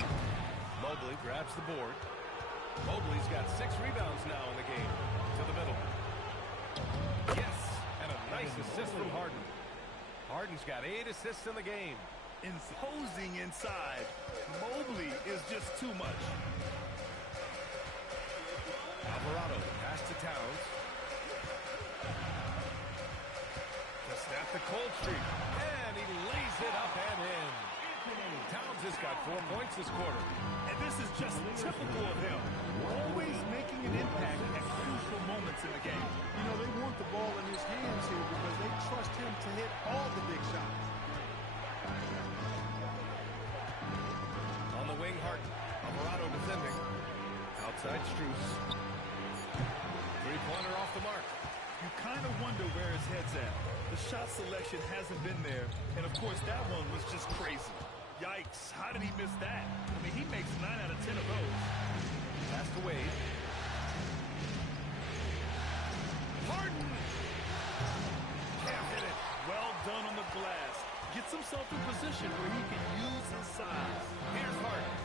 Mobley grabs the board. Mobley's got 6 rebounds now in the game. To the middle. Yes, and a nice assist from Harden. Harden's got 8 assists in the game. Imposing inside. Mobley is just too much. Alvarado pass to Towns. To snap the cold streak. And he lays it up and in. Towns has got 4 points this quarter. And this is just typical of him. Always making an impact at crucial moments in the game. You know, they want the ball in his hands here because they trust him to hit all the big shots. On the wing, Harden. Alvarado defending. Outside Strus. Three-pointer off the mark. You kind of wonder where his head's at. The shot selection hasn't been there. And, of course, that one was just crazy. Yikes. How did he miss that? I mean, he makes 9 out of 10 of those. Pass to Wade. Harden! Can't hit it. Well done on the glass. Gets himself in position where he can use his size. Here's Harden.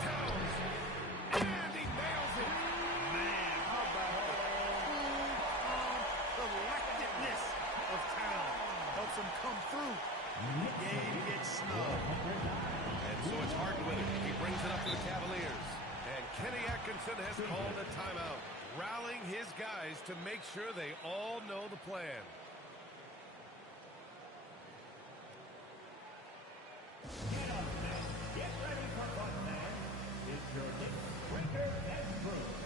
Towns. And he nails it. Man, how about the cool, calm, collectedness of Towns. Helps him come through. The game gets snubbed. And so it's Harden with it. He brings it up to the Cavaliers. And Kenny Atkinson has called a timeout, rallying his guys to make sure they all know the plan. Get up, man. Get ready for fun, man. It's your Knicks Breaker and Bruce.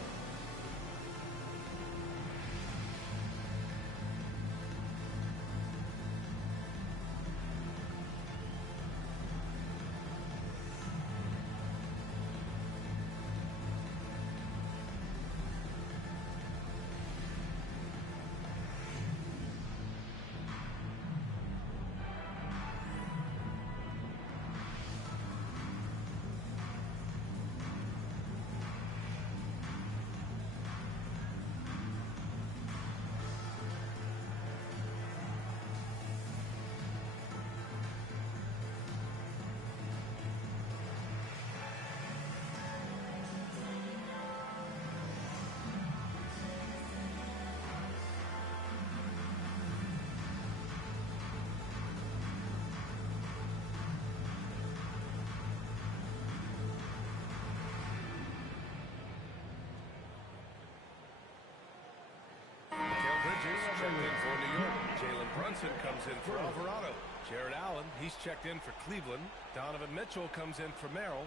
Brunson comes in for Alvarado. Jared Allen, he's checked in for Cleveland. Donovan Mitchell comes in for Merrill.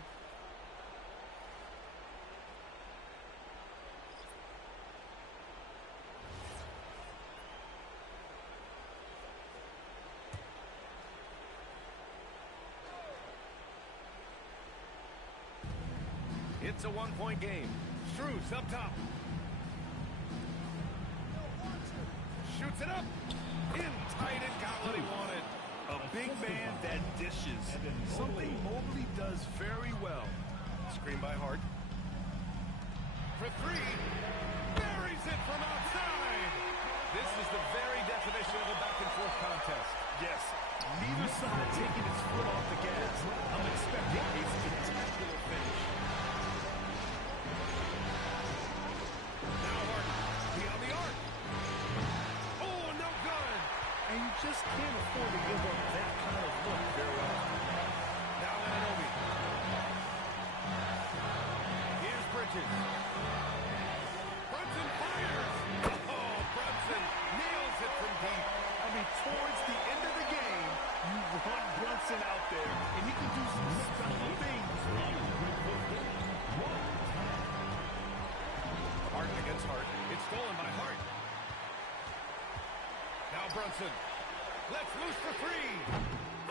It's a one-point game. Strus up top. Shoots it up. In tight and got what he wanted. A big man that dishes. Something Mobley does very well. Screen by Hart. For three. Buries it from outside. This is the very definition of a back-and-forth contest. Yes, neither side taking its foot off the gas. I'm expecting a spectacular finish. Now Harden. Beyond the arc. Oh, no good. And you just can't afford to give up that kind of look very often. Now Anunoby. Here's Bridges. Brunson fires. Oh, Brunson nails it from deep. I mean, towards the end of the game, you want Brunson out there, and he can do some special things. Hart against Hart. It's stolen by Hart. Now Brunson. Let's loose for three.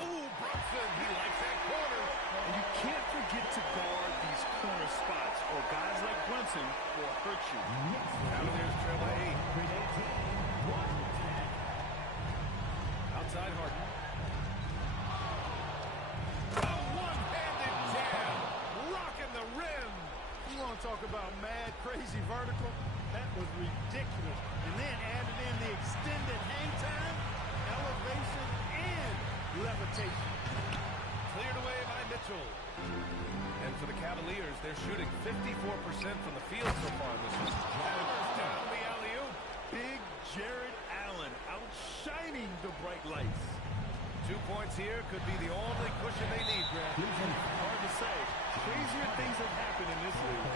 Ooh, Brunson. He likes that corner. And you can't forget to guard these corner spots, or guys like Brunson will hurt you. Cavaliers trail by 8. Outside Harden. A one-handed jam. Rocking the rim. You want to talk about mad, crazy vertical? That was ridiculous. And then added in the extended hang time, elevation, and levitation. Cleared away by Mitchell. And for the Cavaliers, they're shooting 54% from the field so far this season. Hammers down the alley-oop. Big Jared Allen outshining the bright lights. 2 points here could be the only cushion they need, Grant. Hard to say. Crazier things have happened in this league.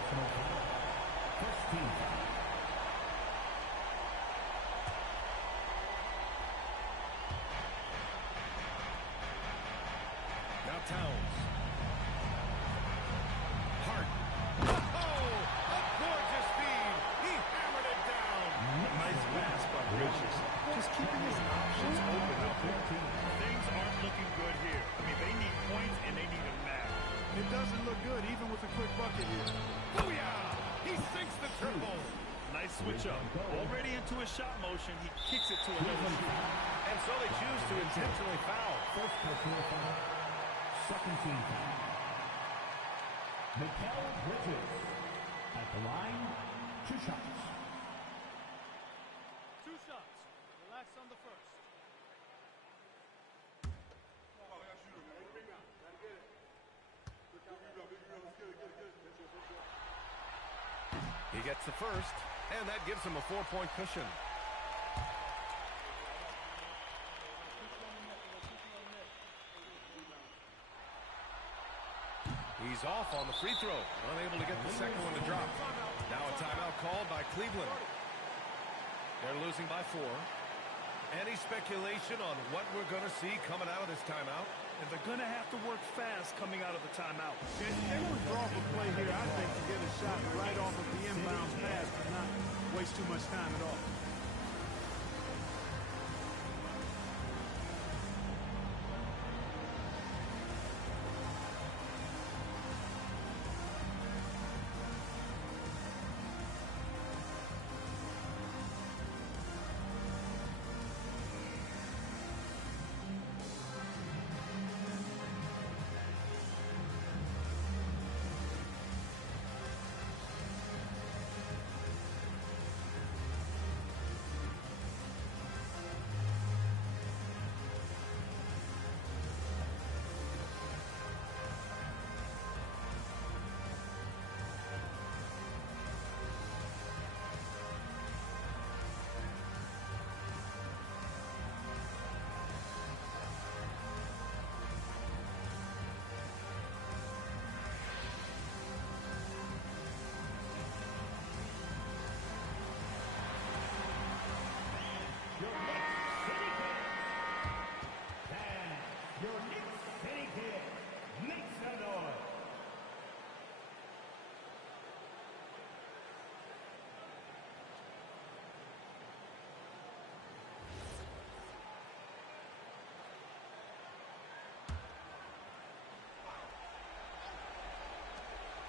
Now Towns. Hart. Oh, a gorgeous feed. He hammered it down. Nice pass by Bridges. Just keeping his options open out there. Things aren't looking good here. I mean, they need points and they need them now. It doesn't look good, even with a quick bucket here. Booyah! He sinks the triple. Nice switch up. Already into a shot motion, he kicks it to another shooter. And so they choose to intentionally foul. First personal foul. Second team foul. Mikal Bridges at the line. 2 shots. 2 shots. Relax on the first. He gets the first, and that gives him a 4-point cushion. He's off on the free throw, unable to get the second one to drop. Now a timeout called by Cleveland. They're losing by 4. Any speculation on what we're going to see coming out of this timeout? And they're going to have to work fast coming out of the timeout. They would draw up a play here, I think, to get a shot right off of the inbounds pass and not waste too much time at all.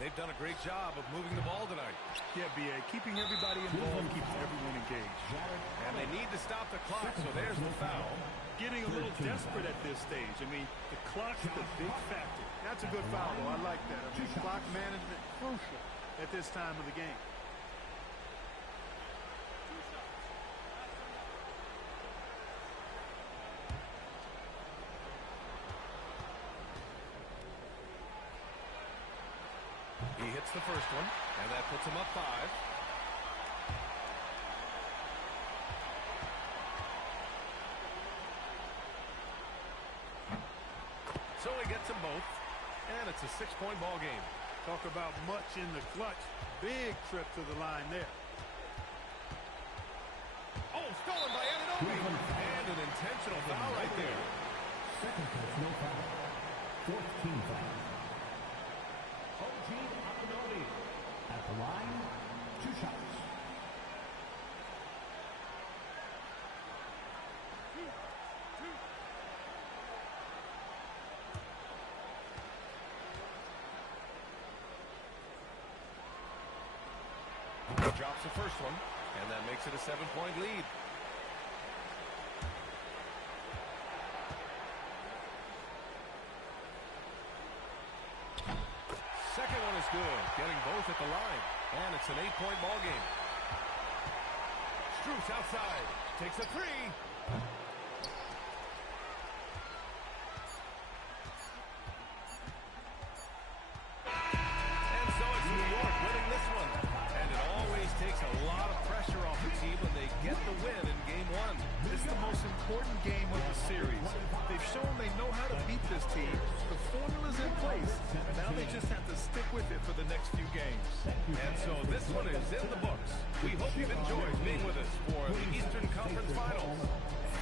They've done a great job of moving the ball tonight. Yeah, B.A., keeping everybody involved keeps everyone engaged. And they need to stop the clock, so there's the foul. Getting a little desperate at this stage. I mean, the clock's the big factor. That's a good foul, though. I like that. I mean, clock management crucial at this time of the game. He hits the first one, and that puts him up 5. So he gets them both, and it's a 6-point ball game. Talk about much in the clutch. Big trip to the line there. Oh, stolen by Anunoby. And an intentional foul right there. Second personal foul. Fourth team foul. OG Anunoby at the line, 2 shots. He drops the first one, and that makes it a 7-point lead. Second one is good, getting both at the line, and it's an 8-point ball game. Strus outside, takes a 3. And so it's New York winning this one. And it always takes a lot of pressure off the team when they get the win in Game 1. This is the most important game of the series. They've shown they know how to beat this team. The formula's in place. Now they just have to stick with it for the next few games. And so this one is in the books. We hope you've enjoyed being with us for the Eastern Conference Finals.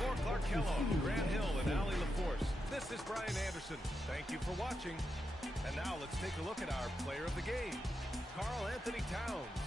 For Clark Kellogg, Grant Hill, and Allie LaForce, this is Brian Anderson. Thank you for watching. And now let's take a look at our player of the game, Karl-Anthony Towns.